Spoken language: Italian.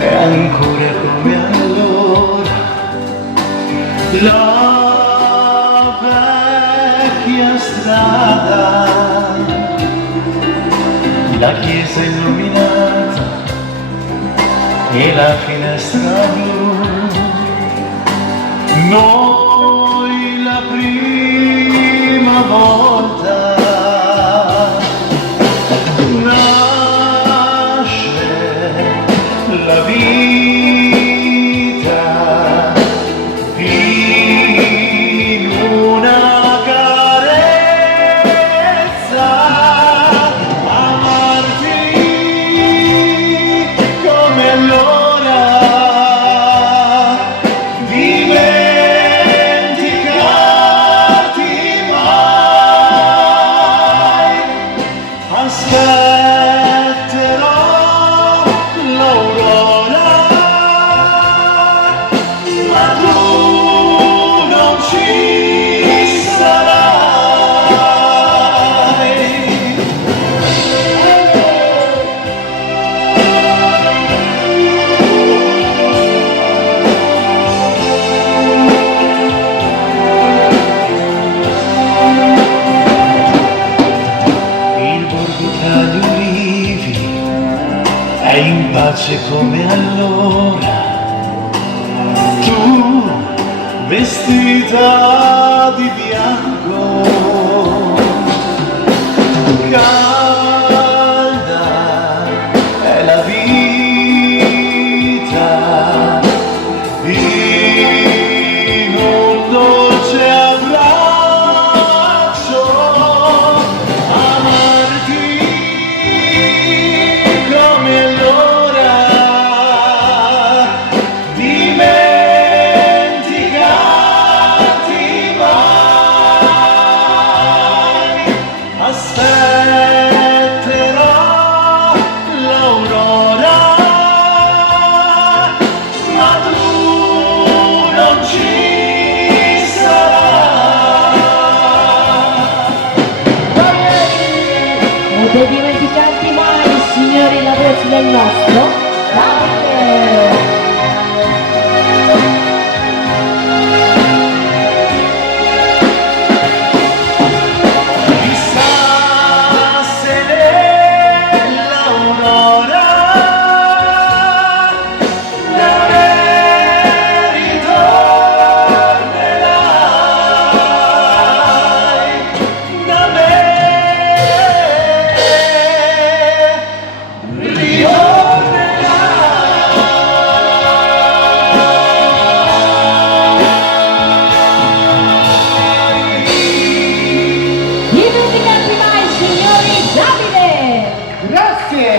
è ancora come allora, la vecchia strada, la chiesa illuminata e la finestra blu. Noi la prima volta nasce la vita in una carezza, amarti come allora, dimenticarti mai. Aspetterò l'aurora, ma tu non ci sarai. Il borgo tra gli ulivi è in pace come allora, tu vestita di bianco, calda è la vita in un dolce abbraccio, amarti come allora, dimenticarti mai. Aspetterò l'aurora, ma tu non ci sarai. Non puoi dimenticarti mai, signori, la voce del nostro Davide. Chissà se nell'aurora da me ritornerai, da me Dimenticarti mai, signori, Davide. Grazie!